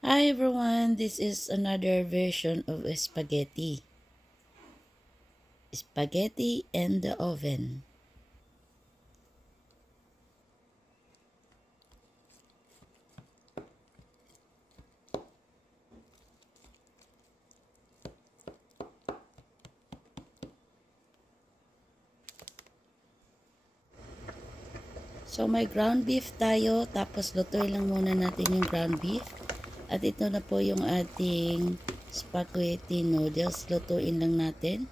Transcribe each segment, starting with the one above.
Hi everyone, this is another version of spaghetti. Spaghetti in the oven. So may ground beef tayo, tapos lutuin lang muna natin yung ground beef. At ito na po yung ating spaghetti noodles, lutuin lang natin.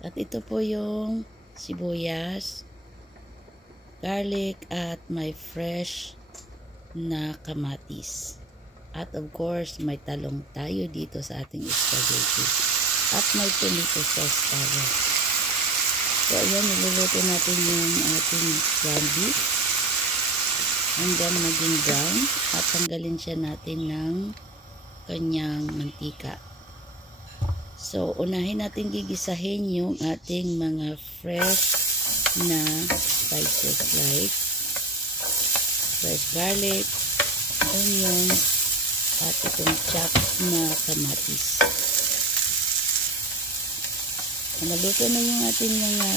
At ito po yung sibuyas, garlic at may fresh na kamatis. At of course, may talong tayo dito sa ating spaghetti. At may tomato sauce tayo. So, ayan, niluluto natin yung ating ground beef hanggang maging brown at tanggalin siya natin ng kanyang mantika. So, unahin natin gigisahin yung ating mga fresh na spices like fresh garlic, onion, at itong chopped na kamatis. Maluto na yung ating mga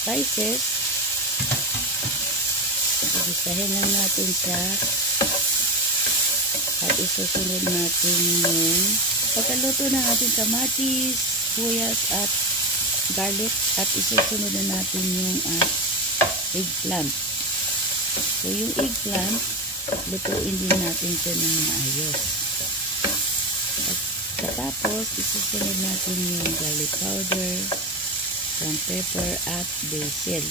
spices. Gisahin lang natin siya at isusunod natin yung pagkaluto ng ating kamatis, sibuyas at garlic at isusunod na natin yung eggplant. So yung eggplant, lutuin din natin siya ng maayos. At tapos isusunod natin yung garlic powder, ground pepper at basil.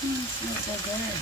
Smells so good.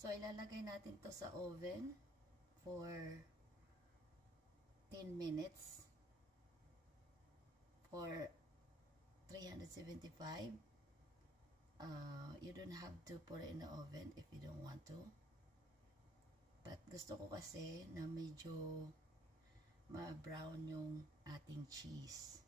So, ilalagay natin to sa oven for 10 minutes for 375. You don't have to put it in the oven if you don't want to. But gusto ko kasi na medyo ma-brown yung ating cheese.